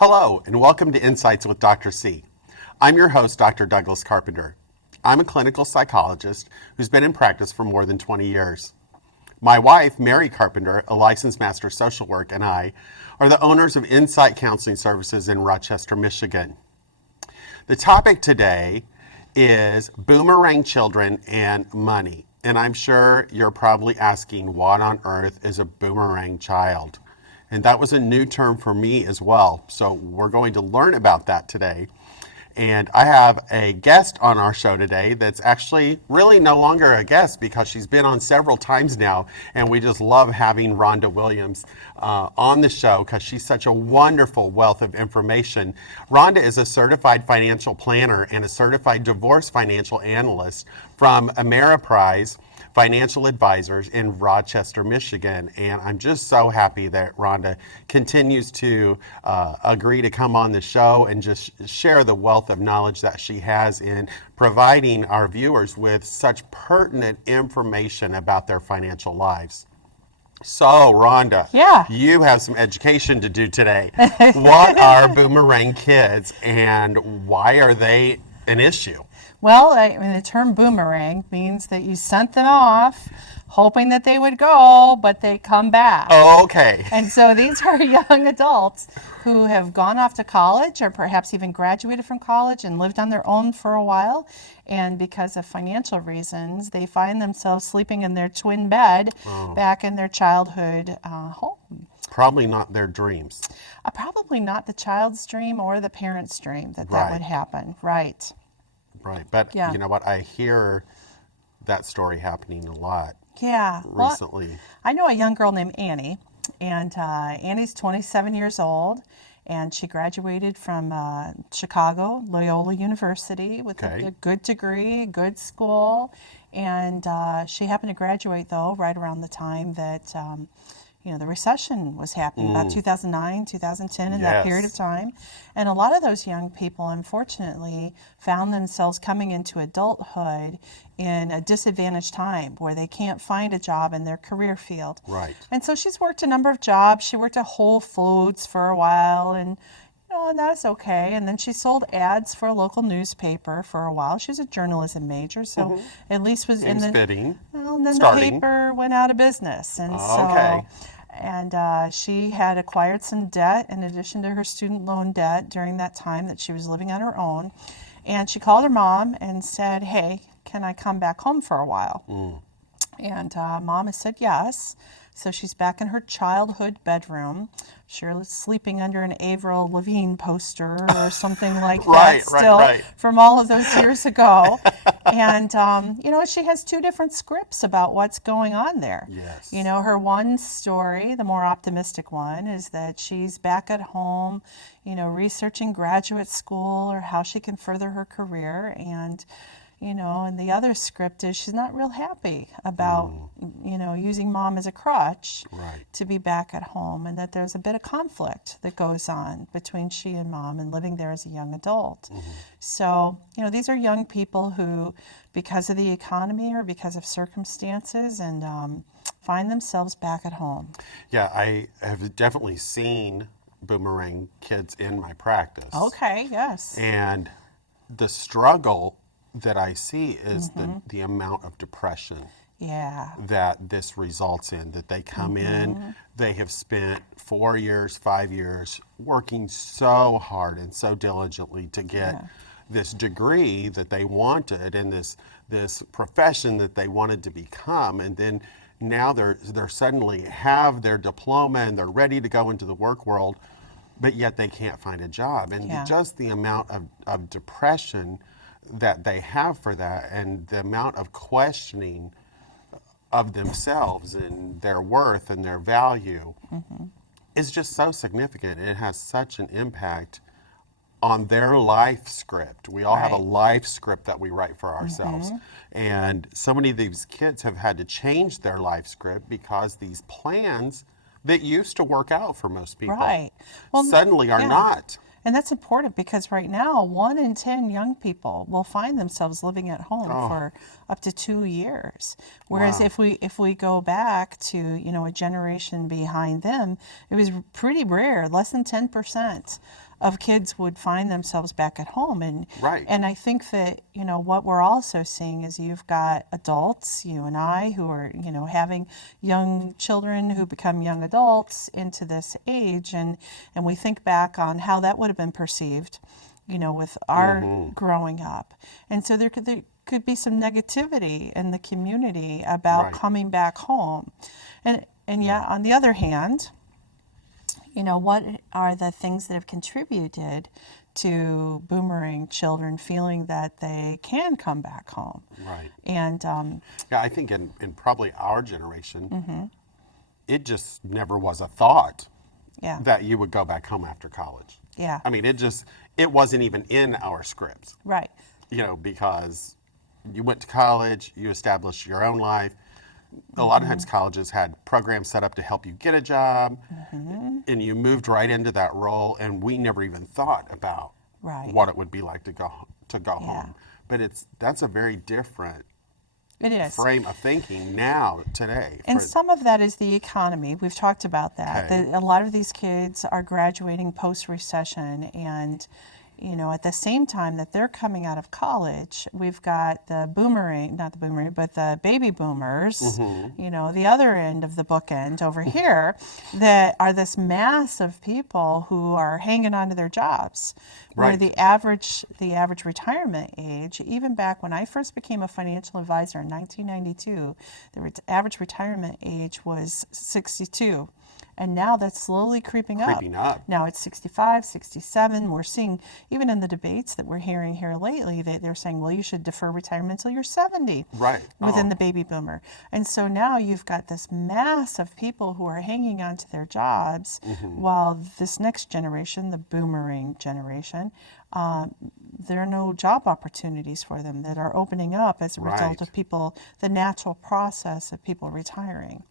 Hello, and welcome to Insights with Dr. C. I'm your host, Dr. Douglas Carpenter. I'm a clinical psychologist who's been in practice for more than 20 years. My wife, Mary Carpenter, a licensed master social work, and I are the owners of Insight Counseling Services in Rochester, Michigan. The topic today is Boomerang children and money. And I'm sure you're probably asking, what on earth is a boomerang child? And that was a new term for me as well. So we're going to learn about that today. And I have a guest on our show today that's actually really no longer a guest because she's been on several times now. And we just love having Rhonda Williams on the show because she's such a wonderful wealth of information. Rhonda is a certified financial planner and a certified divorce financial analyst from Ameriprise Financial Advisors in Rochester, Michigan. And I'm just so happy that Rhonda continues to agree to come on the show and just share the wealth of knowledge that she has in providing our viewers with such pertinent information about their financial lives. So, Rhonda, you have some education to do today. What are boomerang kids and why are they an issue? Well, the term boomerang means that you sent them off hoping that they would go, but they come back. Oh, okay. And so these are young adults who have gone off to college or perhaps even graduated from college and lived on their own for a while. And because of financial reasons, they find themselves sleeping in their twin bed back in their childhood home. Probably not their dreams. Probably not the child's dream or the parent's dream that would happen. Right. Right, but you know what? I hear that story happening a lot recently. Well, I know a young girl named Annie, and Annie's 27 years old, and she graduated from Chicago, Loyola University with a good degree, good school, and she happened to graduate, though, right around the time that the recession was happening, about 2009, 2010, in that period of time. And a lot of those young people, unfortunately, found themselves coming into adulthood in a disadvantaged time where they can't find a job in their career field. Right. And so she's worked a number of jobs. She worked at Whole Foods for a while, and that's okay. And then she sold ads for a local newspaper for a while. She was a journalism major, so at least was Seems fitting. Well, and then the paper went out of business, and And she had acquired some debt in addition to her student loan debt during that time that she was living on her own. And she called her mom and said, "Hey, can I come back home for a while?" And mom has said yes. So she's back in her childhood bedroom. She's sleeping under an Avril Lavigne poster or something like that still from all of those years ago. And, she has two different scripts about what's going on there. Yes. Her one story, the more optimistic one, is that she's back at home, researching graduate school or how she can further her career. And the other script is she's not real happy about, using mom as a crutch to be back at home, and that there's a bit of conflict that goes on between she and mom and living there as a young adult. So, these are young people who, because of the economy or because of circumstances, and find themselves back at home. Yeah, I have definitely seen boomerang kids in my practice. Okay, yes. And the struggle that I see is the amount of depression that this results in, that they come in, they have spent 4 years, 5 years working so hard and so diligently to get this degree that they wanted and this profession that they wanted to become, and then now they're suddenly have their diploma and they're ready to go into the work world, but yet they can't find a job. And just the amount of depression that they have for that, and the amount of questioning of themselves and their worth and their value is just so significant. It has such an impact on their life script. We all have a life script that we write for ourselves. And so many of these kids have had to change their life script because these plans that used to work out for most people suddenly are not. And that's important because right now, 1 in 10 young people will find themselves living at home for up to 2 years. Whereas if we go back to, a generation behind them, it was pretty rare. Less than 10% of kids would find themselves back at home. And Right. and I think that, what we're also seeing is you've got adults, you and I, who are, having young children who become young adults into this age. And we think back on how that would have been perceived, with our growing up. And so there could be some negativity in the community about Right. coming back home. And yet, on the other hand, what are the things that have contributed to Boomerang children feeling that they can come back home? Right. And Yeah, I think in probably our generation, it just never was a thought yeah, that you would go back home after college. yeah, I mean, it wasn't even in our scripts, right, because you went to college, you established your own life. A lot of times colleges had programs set up to help you get a job, and you moved right into that role, and we never even thought about right. what it would be like to go Yeah. home. But that's a very different It is. frame of thinking now, today. And some of that is the economy. We've talked about that. Okay. A lot of these kids are graduating post-recession, and at the same time that they're coming out of college, we've got the but the baby boomers, the other end of the bookend over here, that are this mass of people who are hanging on to their jobs. Where Right. the average retirement age, even back when I first became a financial advisor in 1992, the average retirement age was 62. And now that's slowly creeping up. Now it's 65, 67. We're seeing, even in the debates that we're hearing here lately, that they're saying, well, you should defer retirement until you're 70. Right. Within the baby boomer. And so now you've got this mass of people who are hanging on to their jobs, while this next generation, the Boomerang generation, there are no job opportunities for them that are opening up as a result of people, the natural process of people retiring.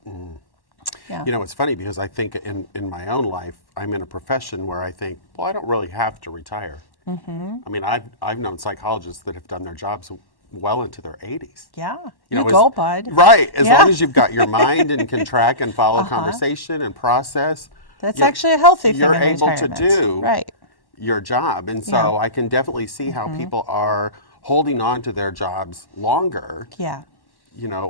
Yeah. It's funny because I think in my own life, I'm in a profession where I think, well, I don't really have to retire. I mean, I've known psychologists that have done their jobs well into their 80s. Yeah, you go, bud. Right, as long as you've got your mind and can track and follow conversation and process. That's actually a healthy thing you're in able to retirement. do Right. your job. And so I can definitely see how people are holding on to their jobs longer. Yeah.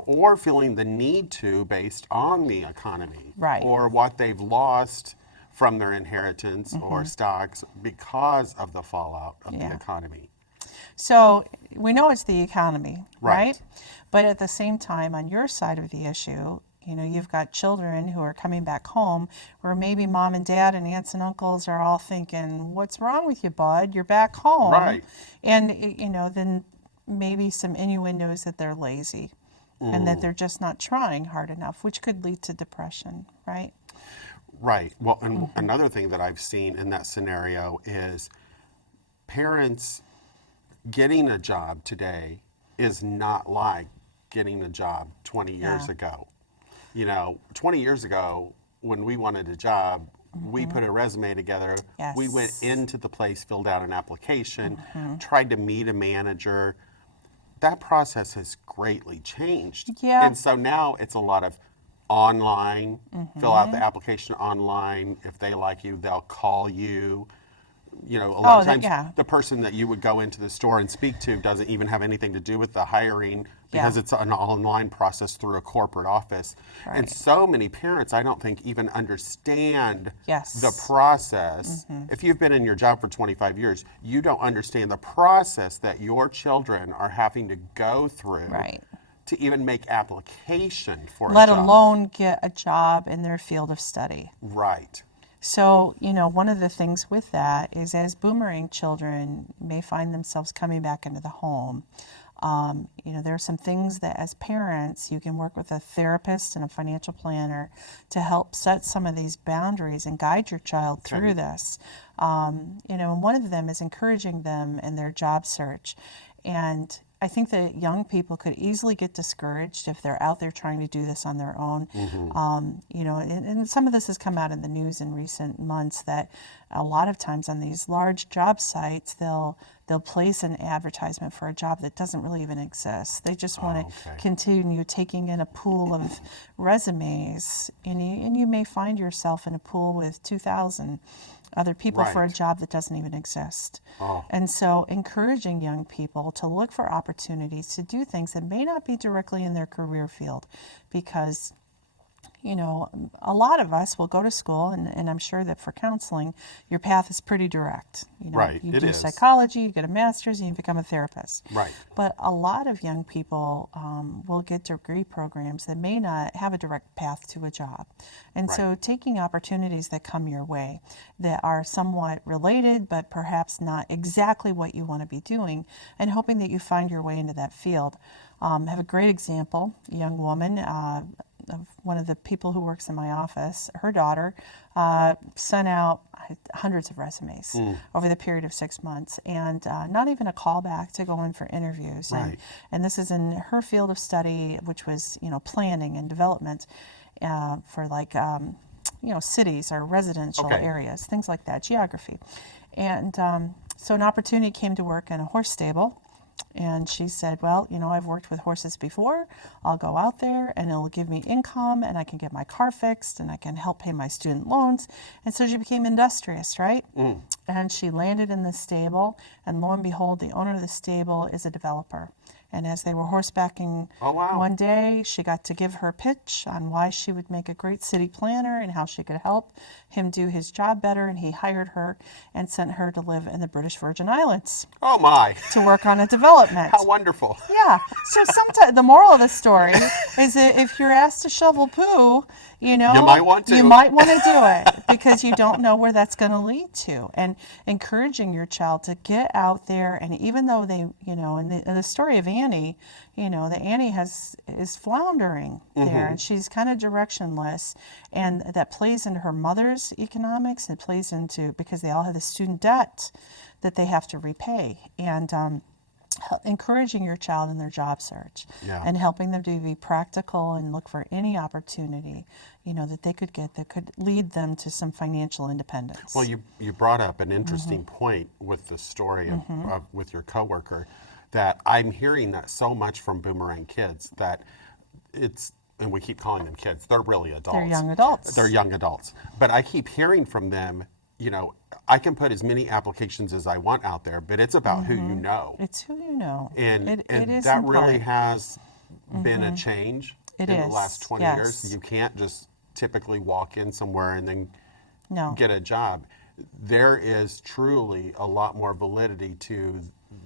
Or feeling the need to based on the economy. Right. Or what they've lost from their inheritance or stocks because of the fallout of the economy. So we know it's the economy, Right. right? But at the same time, on your side of the issue, you've got children who are coming back home where maybe mom and dad and aunts and uncles are all thinking, what's wrong with you, bud? You're back home. Right. And, then maybe some innuendos that they're lazy. And that they're just not trying hard enough, which could lead to depression, right? Right. Well, and another thing that I've seen in that scenario is parents getting a job today is not like getting a job 20 years ago. 20 years ago, when we wanted a job, we put a resume together. Yes. We went into the place, filled out an application, tried to meet a manager. That process has greatly changed. Yeah. And so now it's a lot of online, fill out the application online. If they like you, they'll call you. A lot of times the person that you would go into the store and speak to doesn't even have anything to do with the hiring because it's an online process through a corporate office. Right. And so many parents, I don't think, even understand Yes. the process. If you've been in your job for 25 years, you don't understand the process that your children are having to go through Right. to even make application for Let a job. alone get a job in their field of study. Right. So, one of the things with that is as Boomerang children may find themselves coming back into the home, there are some things that as parents you can work with a therapist and a financial planner to help set some of these boundaries and guide your child through this. And one of them is encouraging them in their job search. And I think that young people could easily get discouraged if they're out there trying to do this on their own. And some of this has come out in the news in recent months that a lot of times on these large job sites, they'll place an advertisement for a job that doesn't really even exist. They just want to continue taking in a pool of resumes, and you may find yourself in a pool with 2,000 other people for a Right. job that doesn't even exist. Oh. And so encouraging young people to look for opportunities to do things that may not be directly in their career field, because a lot of us will go to school, and I'm sure that for counseling, your path is pretty direct. Right, You it do is. psychology, you get a master's, and you become a therapist. Right. But a lot of young people will get degree programs that may not have a direct path to a job. And so taking opportunities that come your way that are somewhat related, but perhaps not exactly what you want to be doing, and hoping that you find your way into that field. I have a great example, a young woman, of one of the people who works in my office. Her daughter sent out hundreds of resumes over the period of 6 months, and not even a callback to go in for interviews. Right. And this is in her field of study, which was planning and development for cities or residential areas, things like that, geography. And so an opportunity came to work in a horse stable. And she said, well, I've worked with horses before. I'll go out there and it'll give me income, and I can get my car fixed, and I can help pay my student loans. And so she became industrious, right? And she landed in the stable, and lo and behold, the owner of the stable is a developer. And as they were horsebacking one day, she got to give her pitch on why she would make a great city planner and how she could help him do his job better. And he hired her and sent her to live in the British Virgin Islands Oh my! to work on a development. How wonderful! Yeah. So sometimes the moral of the story is that if you're asked to shovel poo, you might want to. You might want to do it because you don't know where that's going to lead to. And encouraging your child to get out there, and even though they, in the story of Annie, the Annie is floundering there, and she's kind of directionless, and that plays into her mother's economics. It plays into, because they all have the student debt that they have to repay, and encouraging your child in their job search and helping them to be practical and look for any opportunity that they could get that could lead them to some financial independence. Well, you brought up an interesting point with the story of with your coworker, that I'm hearing that so much from Boomerang kids, that it's, and we keep calling them kids, they're really adults. They're young adults. They're young adults. But I keep hearing from them, I can put as many applications as I want out there, but it's about who you know. It's who you know. And it is that in really part. has been a change in the is, last 20 yes. years. You can't just typically walk in somewhere and then No. get a job. There is truly a lot more validity to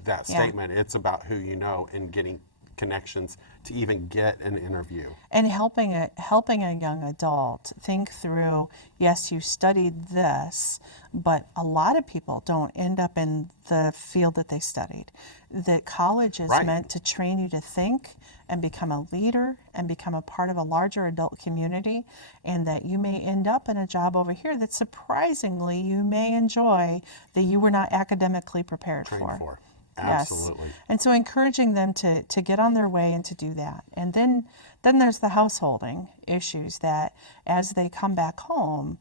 that statement. It's about who you know and getting connections to even get an interview. And helping a young adult think through, yes, you studied this, but a lot of people don't end up in the field that they studied. That college is meant to train you to think and become a leader and become a part of a larger adult community, and that you may end up in a job over here that surprisingly you may enjoy, that you were not academically prepared for. Absolutely. Yes. And so encouraging them to get on their way and to do that. And then there's the householding issues that as they come back home,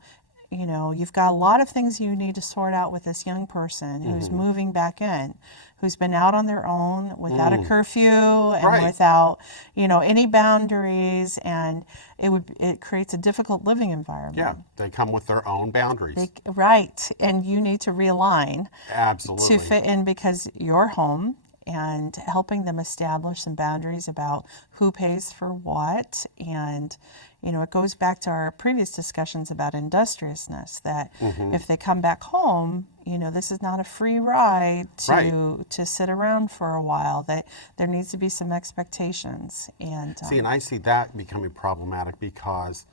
you've got a lot of things you need to sort out with this young person who's moving back in, who's been out on their own without a curfew and without, any boundaries, and it creates a difficult living environment. Yeah, they come with their own boundaries. And you need to realign Absolutely. to fit in, because you're home, and helping them establish some boundaries about who pays for what. And it goes back to our previous discussions about industriousness, that if they come back home, this is not a free ride to sit around for a while, that there needs to be some expectations. And and I see that becoming problematic, because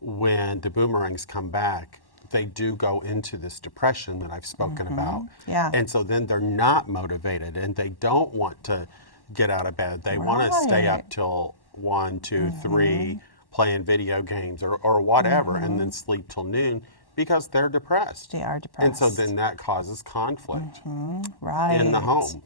when the boomerangs come back, they do go into this depression that I've spoken about. Yeah. And so then they're not motivated, and they don't want to get out of bed. They want to stay up till 1, 2, 3, playing video games or whatever, and then sleep till noon, because they're depressed. They are depressed. And so then that causes conflict Right. in the home.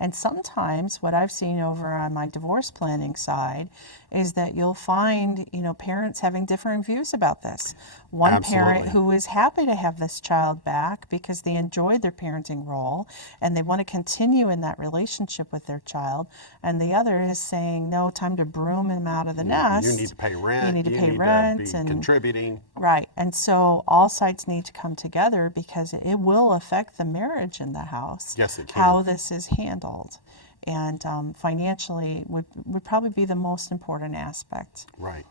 And sometimes what I've seen over on my divorce planning side is that you'll find, parents having different views about this. One parent who is happy to have this child back because they enjoyed their parenting role and they want to continue in that relationship with their child, and the other is saying, no, time to broom him out of the nest. You need to pay rent. You need to pay rent to be contributing. Right. And so all sides need to come together because it will affect the marriage in the house. Yes, it can. How this is handled. And financially would probably be the most important aspect. Right.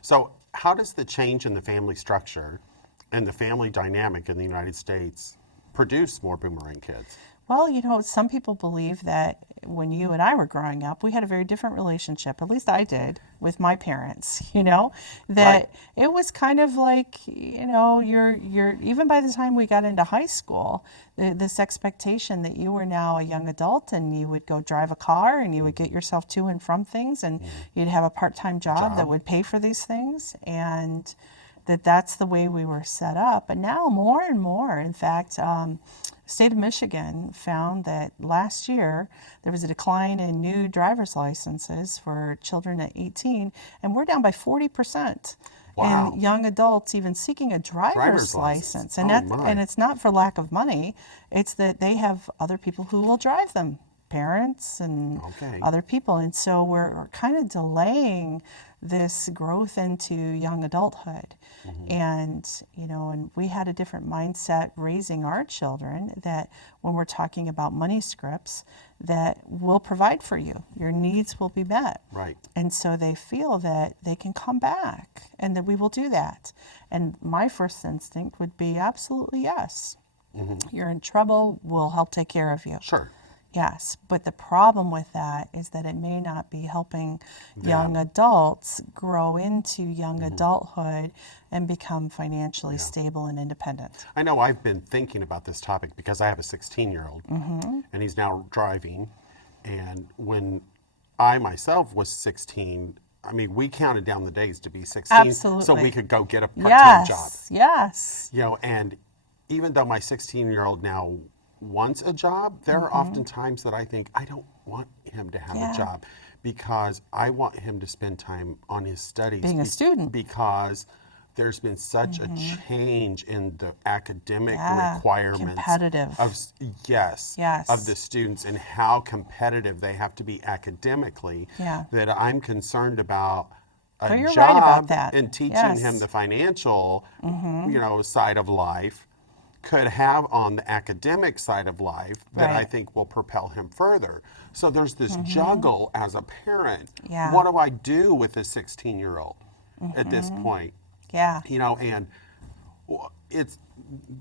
So how does the change in the family structure and the family dynamic in the United States produce more boomerang kids? Well, some people believe that when you and I were growing up, we had a very different relationship, at least I did, with my parents, that Right. it was kind of like, you're even by the time we got into high school, this expectation that you were now a young adult and you would go drive a car and you would get yourself to and from things and you'd have a part-time job that would pay for these things, and that's the way we were set up. But now more and more, in fact, state of Michigan found that last year there was a decline in new driver's licenses for children at 18, and we're down by 40% Wow. in young adults even seeking a driver's license. And my. it's not for lack of money, it's that they have other people who will drive them, parents and other people. And so we're kind of delaying this growth into young adulthood. And, and we had a different mindset raising our children that when we're talking about money scripts, that we'll provide for you. Your needs will be met. Right. And so they feel that they can come back and that we will do that. And my first instinct would be absolutely yes. You're in trouble, we'll help take care of you. Sure. Yes, but the problem with that is that it may not be helping young adults grow into young adulthood and become financially stable and independent. I know I've been thinking about this topic because I have a 16-year-old and he's now driving. And when I myself was 16, I mean, we counted down the days to be 16 Absolutely. so we could go get a part-time job. Yes. And even though my 16-year-old now wants a job, there are often times that I think I don't want him to have a job because I want him to spend time on his studies. Being a student. Because there's been such a change in the academic requirements competitive. of the students and how competitive they have to be academically that I'm concerned about a you're job right about that. and teaching him the financial side of life could have on the academic side of life that I think will propel him further. So there's this juggle as a parent. What do I do with a 16-year-old at this point? And it's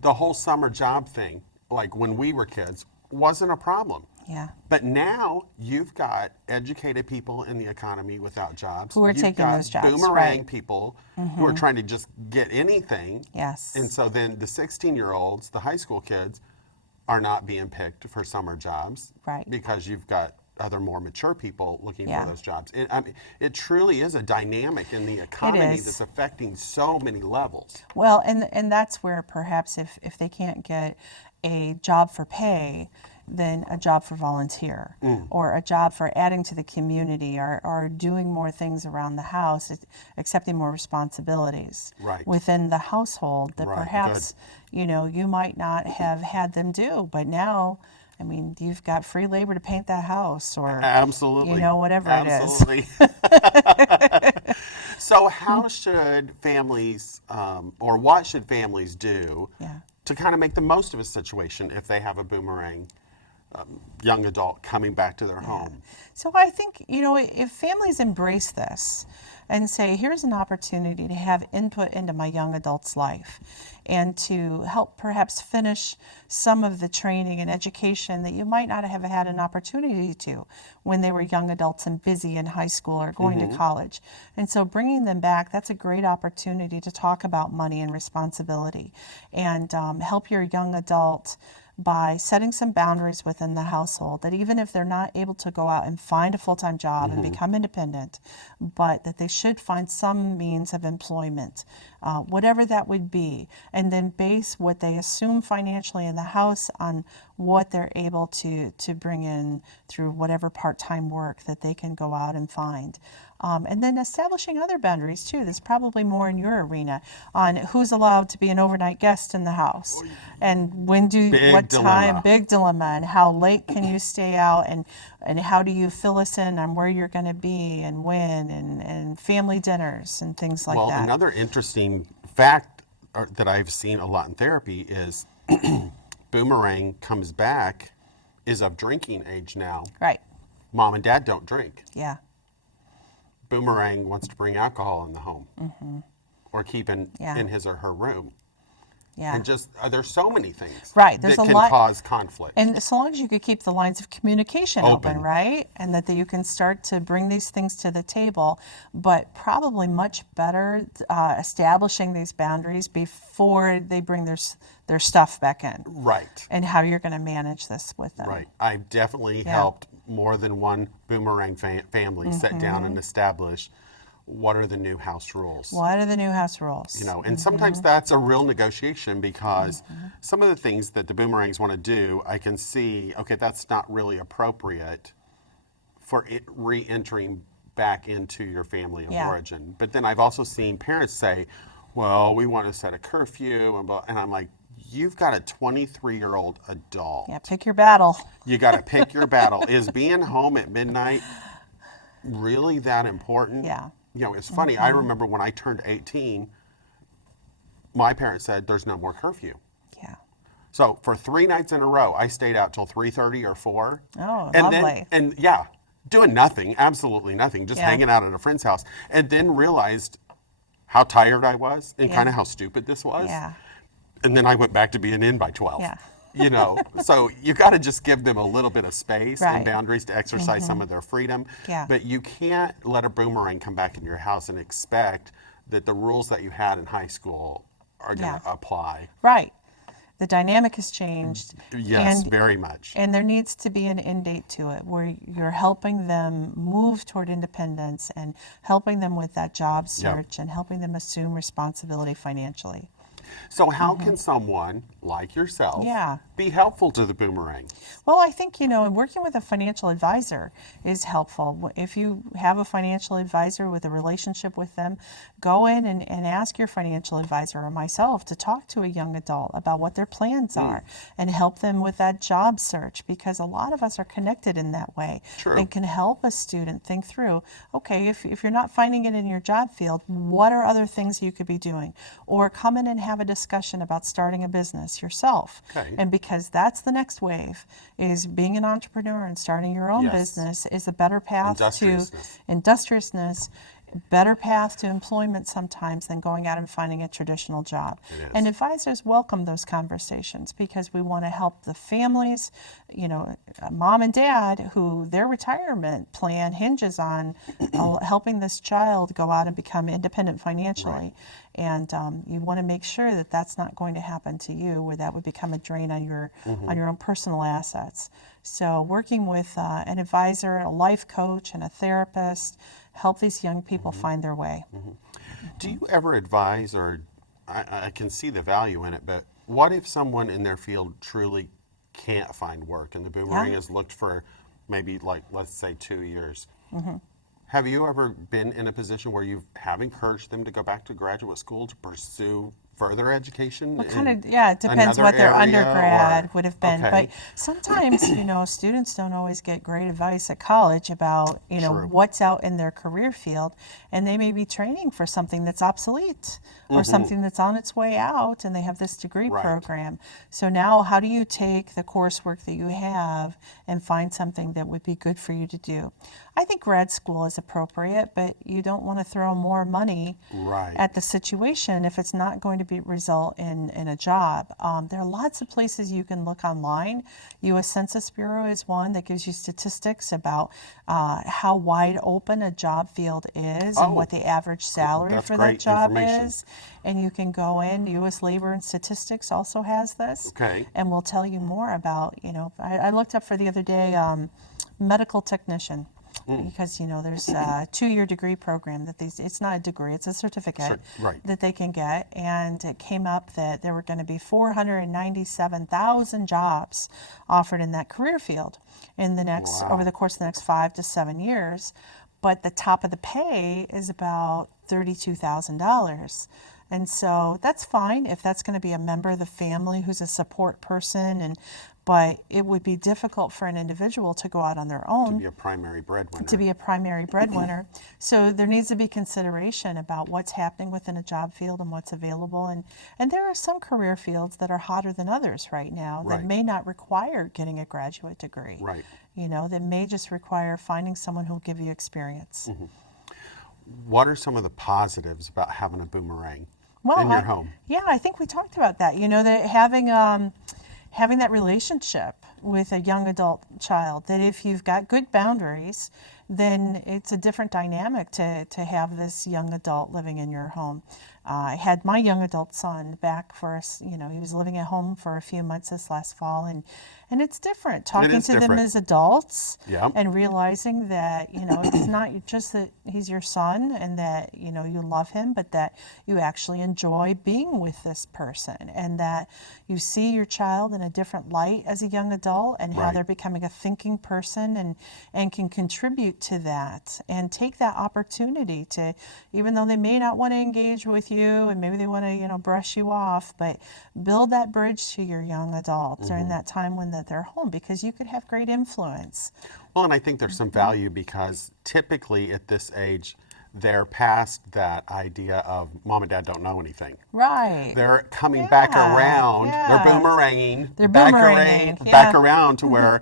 the whole summer job thing, like when we were kids, wasn't a problem. But now you've got educated people in the economy without jobs. Who are taking those jobs. Boomerang people who are trying to just get anything. Yes. And so then the 16-year-olds, the high school kids, are not being picked for summer jobs. Because you've got other more mature people looking for those jobs. It truly is a dynamic in the economy that's affecting so many levels. Well, and that's where perhaps if they can't get a job for pay, then a job for volunteer or a job for adding to the community or doing more things around the house, accepting more responsibilities within the household that perhaps, you might not have had them do. But now, I mean, you've got free labor to paint that house or, whatever it is. So how should families or what should families do to kind of make the most of a situation if they have a boomerang young adult coming back to their home? So I think, if families embrace this and say, here's an opportunity to have input into my young adult's life and to help perhaps finish some of the training and education that you might not have had an opportunity to when they were young adults and busy in high school or going to college. And so bringing them back, that's a great opportunity to talk about money and responsibility and help your young adult by setting some boundaries within the household, that even if they're not able to go out and find a full-time job and become independent, but that they should find some means of employment, whatever that would be, and then base what they assume financially in the house on what they're able to bring in through whatever part-time work that they can go out and find. And then establishing other boundaries too. There's probably more in your arena on who's allowed to be an overnight guest in the house, and when what time. Big dilemma. And how late can you stay out, and how do you fill us in on where you're going to be and when, and family dinners and things like that. Well, another interesting fact that I've seen a lot in therapy is Boomerang comes back is of drinking age now. Right. Mom and Dad don't drink. Yeah. Boomerang wants to bring alcohol in the home, or keep in his or her room. Yeah. And just there's so many things There's that a can cause conflict. And so long as you could keep the lines of communication open, right? And that you can start to bring these things to the table, but probably much better establishing these boundaries before they bring their stuff back in. Right. And how you're going to manage this with them. Right. I've definitely helped more than one Boomerang family sit down and establish what are the new house rules. What are the new house rules? You know, and sometimes that's a real negotiation, because some of the things that the Boomerangs want to do, I can see, okay, that's not really appropriate for it re-entering back into your family of origin. But then I've also seen parents say, well, we want to set a curfew, and I'm like, you've got a 23-year-old adult. Yeah, pick your battle. You got to pick your battle. Is being home at midnight really that important? Yeah. You know, it's funny. I remember when I turned 18, my parents said there's no more curfew. Yeah. So for 3 nights in a row, I stayed out till 3:30 or 4. Oh, and lovely. Doing nothing, absolutely nothing, just hanging out at a friend's house, and then realized how tired I was and kind of how stupid this was. Yeah. And then I went back to being in by 12. Yeah. You know, so you got to just give them a little bit of space Right. and boundaries to exercise some of their freedom. Yeah. But you can't let a Boomerang come back in your house and expect that the rules that you had in high school are going to apply. Right. The dynamic has changed. Yes, very much. And there needs to be an end date to it where you're helping them move toward independence and helping them with that job search and helping them assume responsibility financially. So how can someone like yourself be helpful to the Boomerang? Well, I think, working with a financial advisor is helpful. If you have a financial advisor with a relationship with them, go in and ask your financial advisor or myself to talk to a young adult about what their plans are and help them with that job search, because a lot of us are connected in that way. True. And can help a student think through, okay, if you're not finding it in your job field, what are other things you could be doing? Or come in and have a discussion about starting a business yourself. Okay. And because that's the next wave, is being an entrepreneur and starting your own business is a better path to industriousness, better path to employment sometimes than going out and finding a traditional job. And advisors welcome those conversations because we want to help the families, mom and dad, who their retirement plan hinges on helping this child go out and become independent financially. Right. And you want to make sure that that's not going to happen to you, where that would become a drain on your own personal assets. So working with an advisor, a life coach, and a therapist help these young people find their way. Do you ever advise, or I can see the value in it, but what if someone in their field truly can't find work and the Boomerang has looked for maybe, let's say 2 years? Have you ever been in a position where you have encouraged them to go back to graduate school to pursue further education? It depends what their undergrad would have been. But sometimes, students don't always get great advice at college about, what's out in their career field. And they may be training for something that's obsolete or something that's on its way out, and they have this degree program. So now how do you take the coursework that you have and find something that would be good for you to do? I think grad school is appropriate, but you don't want to throw more money at the situation if it's not going to result in a job. There are lots of places you can look online. U.S. Census Bureau is one that gives you statistics about how wide open a job field is and what the average salary for that job is. And you can go in. U.S. Labor and Statistics also has this. Okay. And will tell you more about, I looked up for the other day, medical technician. because there's a 2-year degree program that it's not a degree, it's a certificate that they can get, and it came up that there were going to be 497,000 jobs offered in that career field in the next over the course of the next 5 to 7 years, but the top of the pay is about $32,000. And so that's fine if that's going to be a member of the family who's a support person, but it would be difficult for an individual to go out on their own. To be a primary breadwinner. So there needs to be consideration about what's happening within a job field and what's available. And there are some career fields that are hotter than others right now that may not require getting a graduate degree. Right. That may just require finding someone who will give you experience. What are some of the positives about having a Boomerang in your home? I think we talked about that. That having that relationship with a young adult child, that if you've got good boundaries, then it's a different dynamic to have this young adult living in your home. I had my young adult son back for us, he was living at home for a few months this last fall, and it's different talking to them as adults and realizing that, it's not just that he's your son and that, you love him, but that you actually enjoy being with this person, and that you see your child in a different light as a young adult, and how they're becoming a thinking person and can contribute to that and take that opportunity to, even though they may not want to engage with you and maybe they want to, brush you off, but build that bridge to your young adult during that time when they're home, because you could have great influence. Well, and I think there's some value because typically at this age, they're past that idea of mom and dad don't know anything. Right. They're coming back around. They're boomeranging. Back around to where,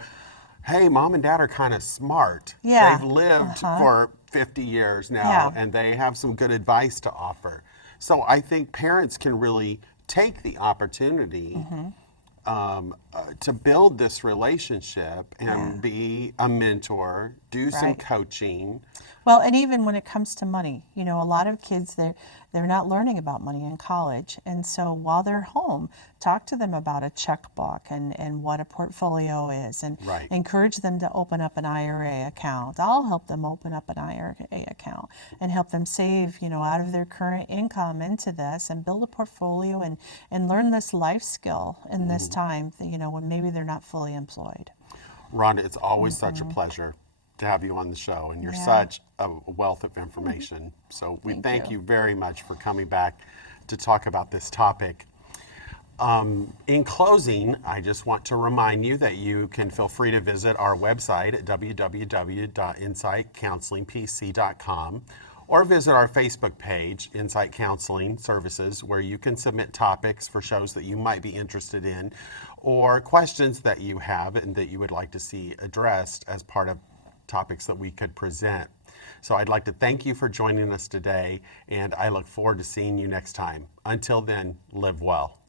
hey, mom and dad are kind of smart. Yeah. They've lived for 50 years now, and they have some good advice to offer. So I think parents can really take the opportunity to build this relationship and be a mentor, do some coaching. Well, and even when it comes to money, a lot of kids, they're not learning about money in college. And so while they're home, talk to them about a checkbook and what a portfolio is, and encourage them to open up an IRA account. I'll help them open up an IRA account and help them save, out of their current income into this and build a portfolio and learn this life skill in this time, when maybe they're not fully employed. Rhonda, it's always such a pleasure to have you on the show, and you're such a wealth of information. So we thank you very much for coming back to talk about this topic. In closing, I just want to remind you that you can feel free to visit our website at www.insightcounselingpc.com or visit our Facebook page, Insight Counseling Services, where you can submit topics for shows that you might be interested in or questions that you have and that you would like to see addressed as part of topics that we could present. So I'd like to thank you for joining us today, and I look forward to seeing you next time. Until then, live well.